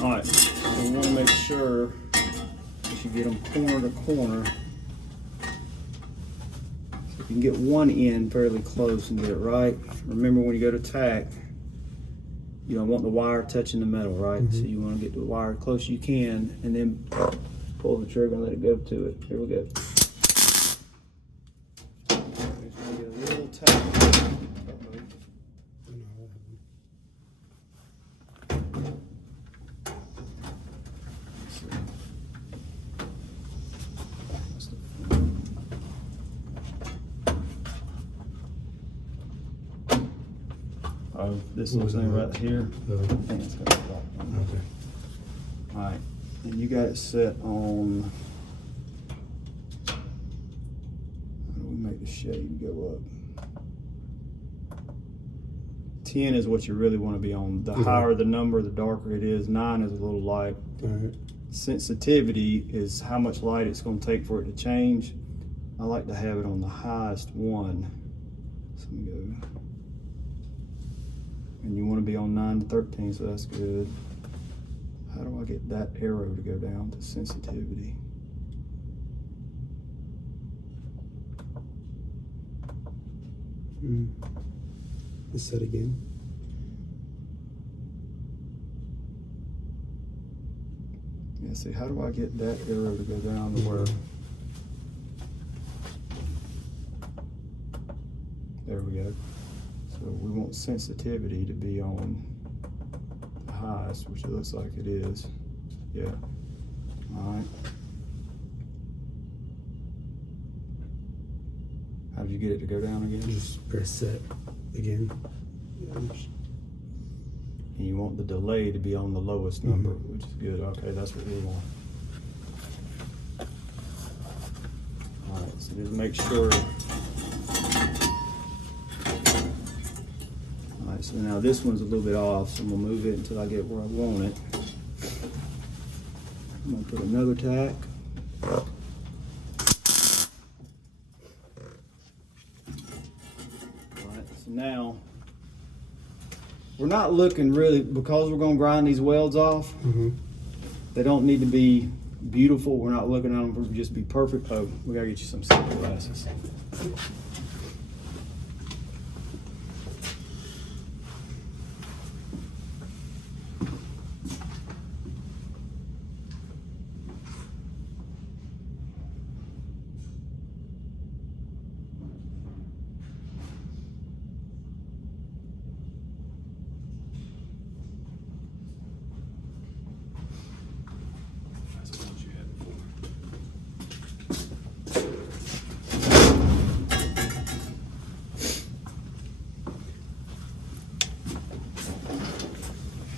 All right, so we want to make sure that you get them corner to corner. So you can get one end fairly close and get it right. Remember, when you go to tack, you don't want the wire touching the metal, right? So you want to get the wire close as you can, and then pull the trigger and let it go to it. Here we go. Just want to get a little tap. Oh, this looks like right here. I think it's got a block on it. Okay. All right, and you got it set on. How do we make the shade go up? 10 is what you really want to be on. The higher the number, the darker it is. 9 is a little light. All right. Sensitivity is how much light it's going to take for it to change. I like to have it on the highest one. So let me go. And you want to be on 9 to 13, so that's good. How do I get that arrow to go down to sensitivity? Let's set again. Yeah, see, how do I get that arrow to go down to where? There we go. So we want sensitivity to be on the highest, which it looks like it is. Yeah. All right. How did you get it to go down again? Just press set again. And you want the delay to be on the lowest number, which is good. Okay, that's what we want. All right, so just make sure. All right, so now this one's a little bit off, so I'm gonna move it until I get where I want it. I'm gonna put another tack. So now, we're not looking really, because we're going to grind these welds off, they don't need to be beautiful. We're not looking at them for just be perfect. Oh, we got to get you some safety glasses.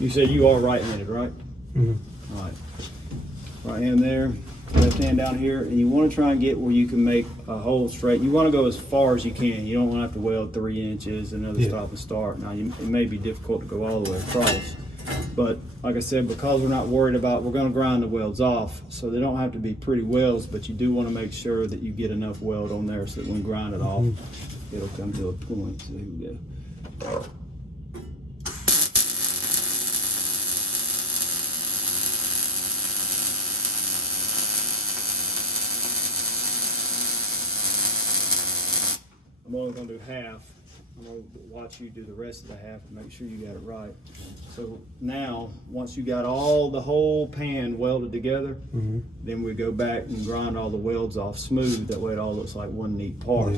You said you are right-handed, right? All right. Right hand there, left hand down here, and you want to try and get where you can make a hole straight. You want to go as far as you can. You don't want to have to weld 3 inches, another stop and start. Now, it may be difficult to go all the way across, but like I said, because we're not worried about, we're going to grind the welds off, so they don't have to be pretty welds, but you do want to make sure that you get enough weld on there so that when you grind it off, it'll come to a point. So here we go. I'm only going to do half. I'm going to watch you do the rest of the half and make sure you got it right. So now, once you got all the whole pan welded together, then we go back and grind all the welds off smooth. That way it all looks like one neat part.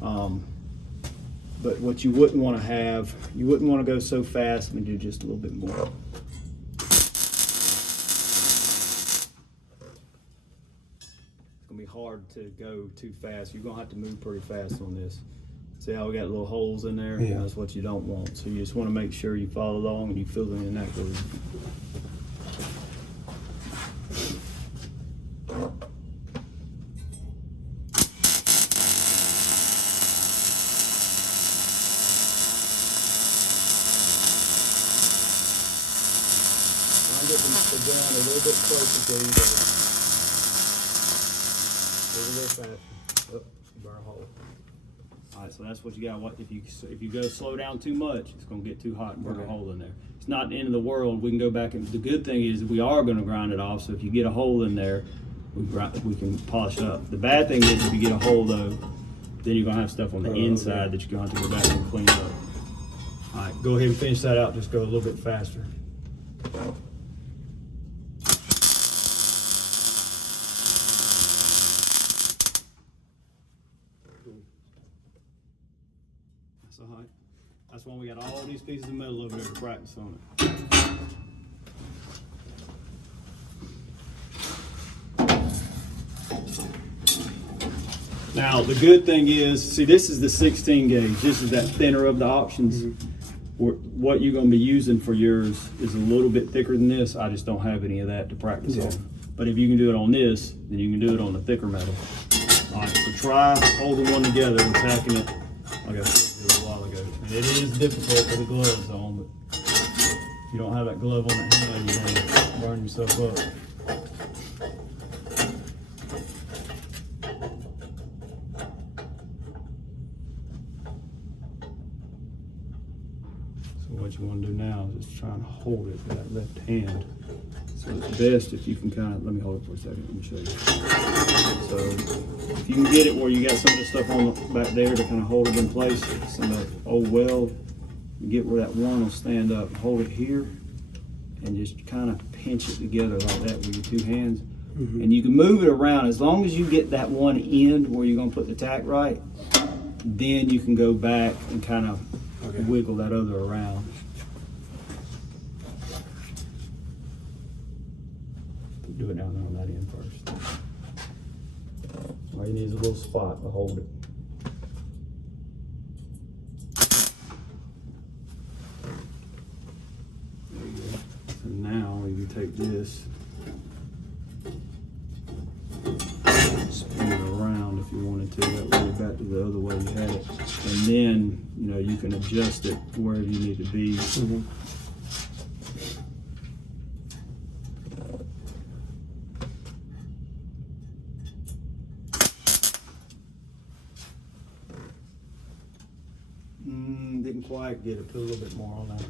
But what you wouldn't want to have, you wouldn't want to go so fast and do just a little bit more. Be hard to go too fast. You're gonna have to move pretty fast on this. See how we got little holes in there? Yeah. That's what you don't want. So you just want to make sure you follow along and you fill in that groove. I'm getting the ground a little bit closer to you. A little faster. Oh, you burn a hole. All right, so that's what you got. If you go slow down too much, it's gonna get too hot and burn a hole in there. It's not the end of the world. We can go back, and the good thing is we are gonna grind it off. So if you get a hole in there, we can polish it up. The bad thing is if you get a hole though, then you're gonna have stuff on the inside that you're gonna have to go back and clean up. All right, go ahead and finish that out. Just go a little bit faster. That's all right. That's why we got all these pieces of metal over there to practice on it. Now, the good thing is, see, this is the 16 gauge. This is that thinner of the options. What you're going to be using for yours is a little bit thicker than this. I just don't have any of that to practice on. But if you can do it on this, then you can do it on the thicker metal. All right, so try holding one together and tacking it like I did a little while ago. And it is difficult with the gloves on, but if you don't have that glove on that hand, you're going to burn yourself up. What you want to do now is just try and hold it with that left hand. So it's best if you can kind of, let me hold it for a second, let me show you. So if you can get it where you got some of the stuff on the back there to kind of hold it in place, some of the old weld, you get where that one will stand up, hold it here, and just kind of pinch it together like that with your two hands. And you can move it around as long as you get that one end where you're going to put the tack right, then you can go back and kind of wiggle that other around. Do it down there on that end first. All you need is a little spot to hold it. There you go. So now you can take this, spin it around if you wanted to, that way back to the other way you had it. And then, you know, you can adjust it wherever you need to be. Didn't quite get it. Put a little bit more on that.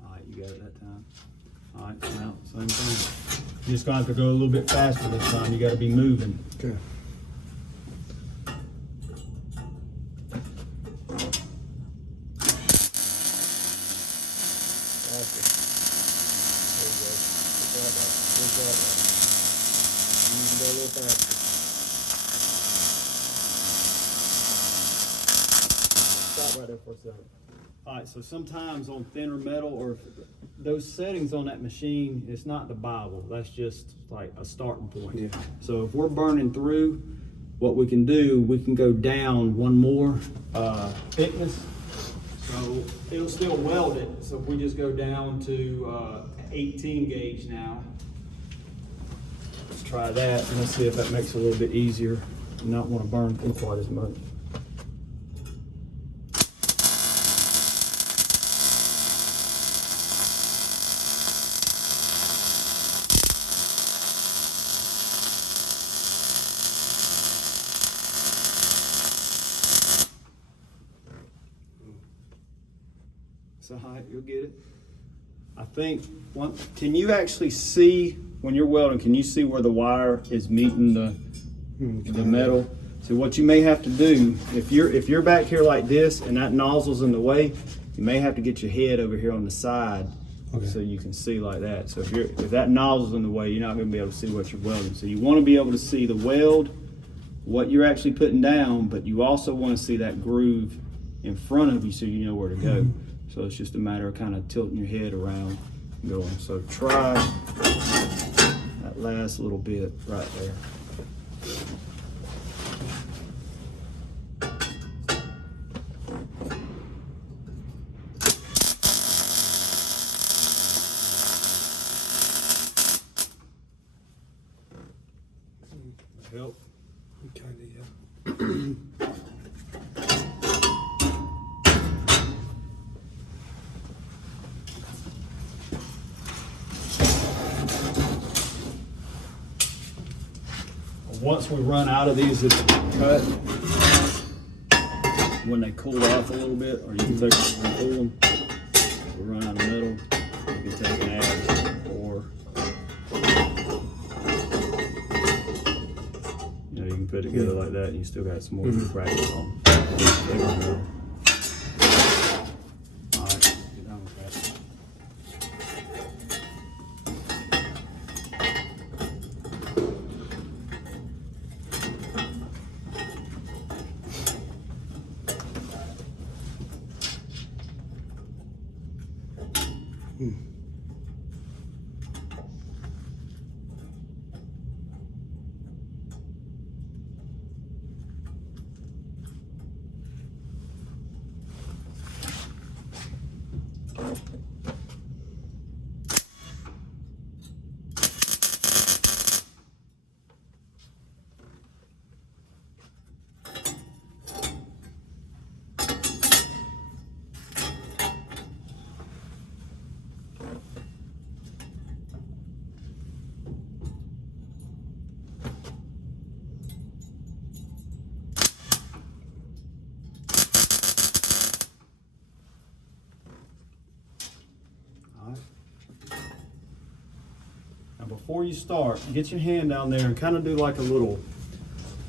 All right, you got it that time. All right, now same thing. You just gonna have to go a little bit faster this time. You got to be moving. Okay. Stop right there for a second. All right, so sometimes on thinner metal or those settings on that machine, it's not the Bible. That's just like a starting point. Yeah. So if we're burning through, what we can do, we can go down one more thickness. So it'll still weld it. So if we just go down to 18 gauge now, let's try that and let's see if that makes it a little bit easier. Not want to burn through quite as much. So you'll get it. I think, can you actually see, when you're welding, can you see where the wire is meeting the metal? So what you may have to do, if you're back here like this and that nozzle's in the way, you may have to get your head over here on the side so you can see like that. So if that nozzle's in the way, you're not going to be able to see what you're welding. So you want to be able to see the weld, what you're actually putting down, but you also want to see that groove in front of you so you know where to go. So it's just a matter of kind of tilting your head around and going. So try that last little bit right there. Help? Kinda, yeah. once we run out of these that cut, when they cool off a little bit, or you can take them and pull them, if we run out of metal, you can take an add, or you can put it together like that, and you still got some more to practice on. All right, get down with that. Now before you start, get your hand down there and kind of do like a little,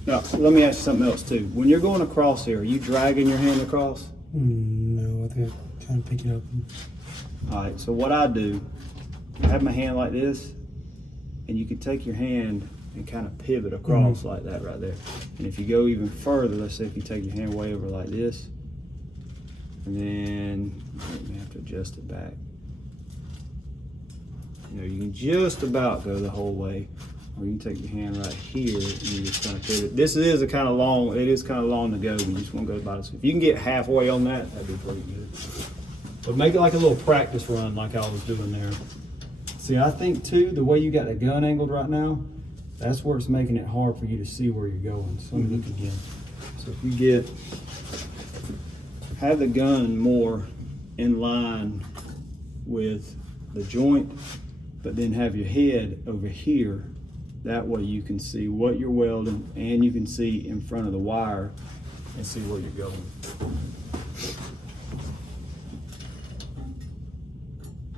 now let me ask you something else too. When you're going across here, are you dragging your hand across? No, I think I kind of pick it up. All right, so what I do, I have my hand like this, and you can take your hand and kind of pivot across like that right there. And if you go even further, let's say if you take your hand way over like this, and then you may have to adjust it back. You know, you can just about go the whole way, or you can take your hand right here and you just kind of pivot. This is a kind of long, it is kind of long to go. You just want to go about it. So if you can get halfway on that, that'd be pretty good. But make it like a little practice run like I was doing there. See, I think too, the way you got the gun angled right now, that's where it's making it hard for you to see where you're going. So let me look again. So if you have the gun more in line with the joint, but then have your head over here. That way you can see what you're welding and you can see in front of the wire and see where you're going.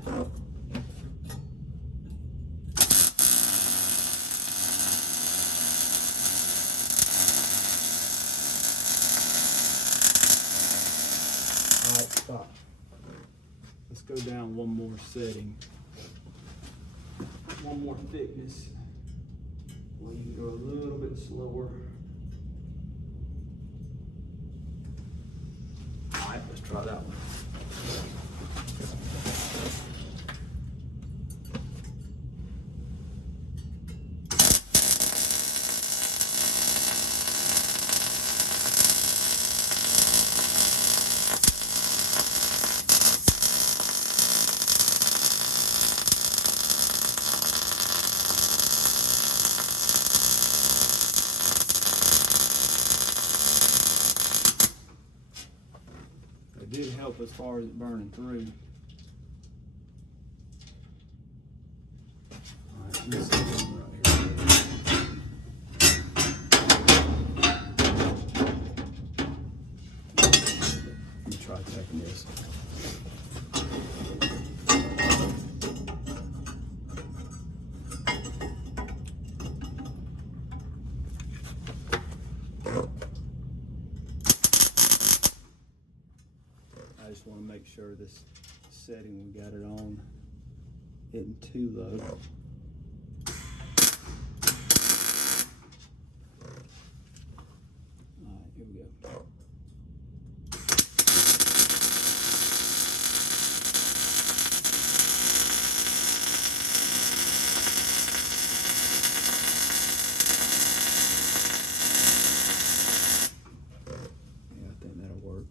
All right, stop. Let's go down one more setting. One more thickness. Well, you can go a little bit slower. All right, let's try that one. It did help as far as it burning through. All right, let's see one right here. Let me try taking this. I just want to make sure this setting we got it on isn't too low. All right, here we go. Yeah, I think that'll work.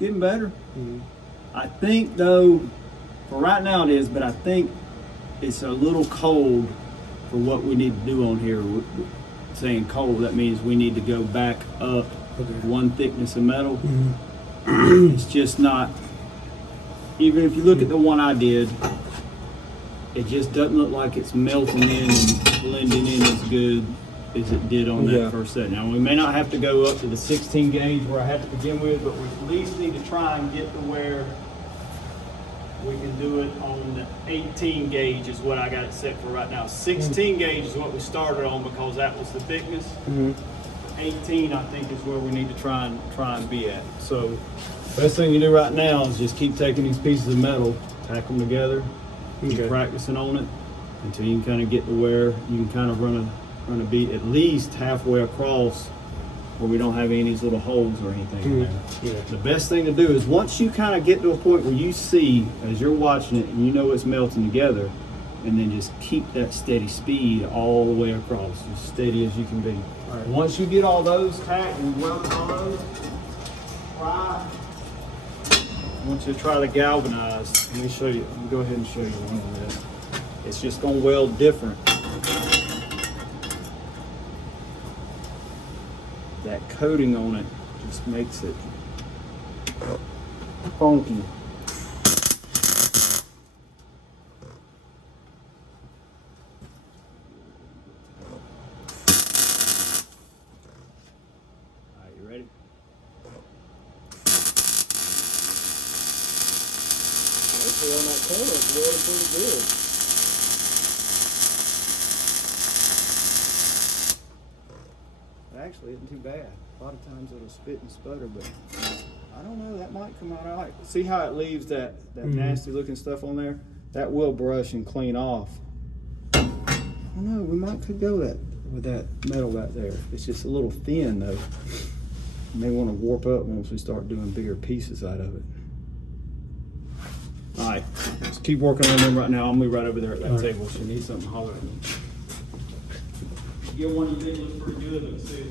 getting better. Mm-hmm. I think though, for right now it is, but I think it's a little cold for what we need to do on here. Saying cold, that means we need to go back up one thickness of metal. Mm-hmm. It's just not, even if you look at the one I did, it just doesn't look like it's melting in and blending in as good as it did on that first set. Now we may not have to go up to the 16 gauge where I had to begin with, but we at least need to try and get to where we can do it on the 18 gauge is what I got it set for right now. 16 gauge is what we started on because that was the thickness. 18 I think is where we need to try and be at. So best thing you do right now is just keep taking these pieces of metal, tack them together, keep practicing on it until you can kind of get to where you can kind of run a beat at least halfway across where we don't have any of these little holes or anything in there. Yeah. The best thing to do is once you kind of get to a point where you see as you're watching it and you know it's melting together, and then just keep that steady speed all the way across, as steady as you can be. All right. Once you get all those tacked and welded on those, I want you to try to galvanize. Let me show you. Let me go ahead and show you one of this. It's just going to weld different. That coating on it just makes it funky. Alright, you ready? Actually, on that corner, it's welded pretty good. Actually isn't too bad. A lot of times it'll spit and sputter, but I don't know, that might come out all right. See how it leaves that nasty looking stuff on there? That will brush and clean off. I don't know, we could go with that metal back there. It's just a little thin though. You may want to warp up once we start doing bigger pieces out of it. All right, let's keep working on them right now. I'll move right over there at that table. If you need something, holler at me. Get one you think looks pretty good, let's see.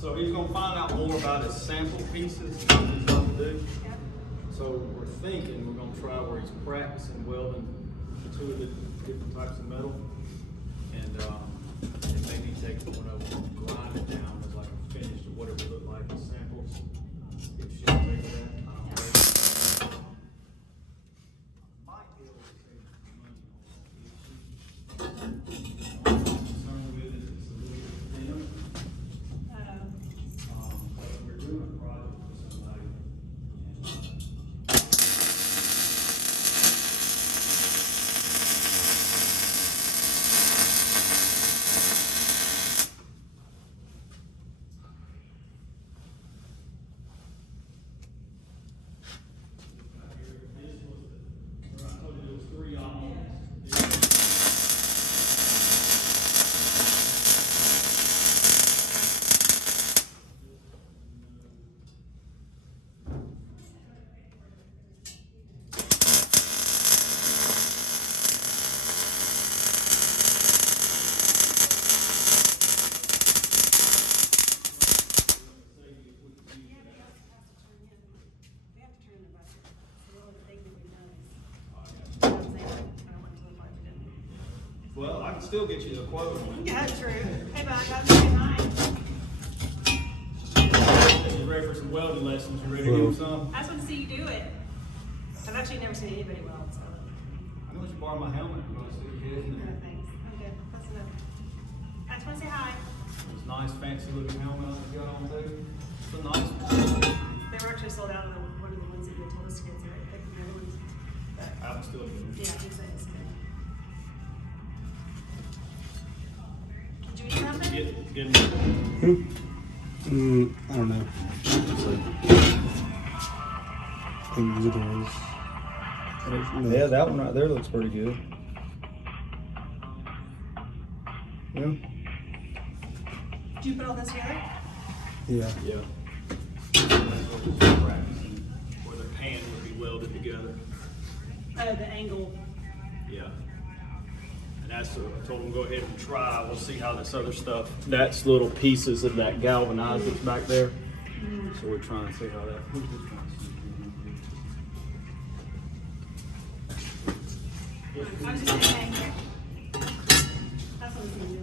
So he's gonna find out more about his sample pieces, what he's going to do. So we're thinking we're gonna try where he's practicing welding two of the different types of metal. And maybe take one of them, grind it down as like a finish or whatever it look like as samples. It should take that. I don't know. Might be able to save some money on it. Concerned with it, it's a little bit thin. But we're doing a project for somebody. Well, I can still get you the quote on it. Yeah, true. Hey, bud, I got to say hi. You ready for some welding lessons? You ready to give them some? I just want to see you do it. I've actually never seen anybody weld, so. I'm gonna let you borrow my helmet. You wanna stick your head in No, there? thanks. I'm good. That's enough. I just want to say hi. This nice fancy looking helmet you got on too. It's a nice one. They were actually sold out of one of the ones that you had told us to get, so I think the other ones. But, I'm still good. yeah, I think so. It's good. Did you eat something? Get I don't know. I think these are the ones. Yeah, that one right there looks pretty good. Yeah. Did you put all this together? Yeah. Yeah. Practicing where their hand would be welded together. Oh, the angle. Yeah. And that's, I told them go ahead and try. We'll see how this other stuff. That's little pieces of that galvanized that's back there. So we're trying to see how that. I was just saying, hey. That's what I'm going to do.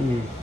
Mm.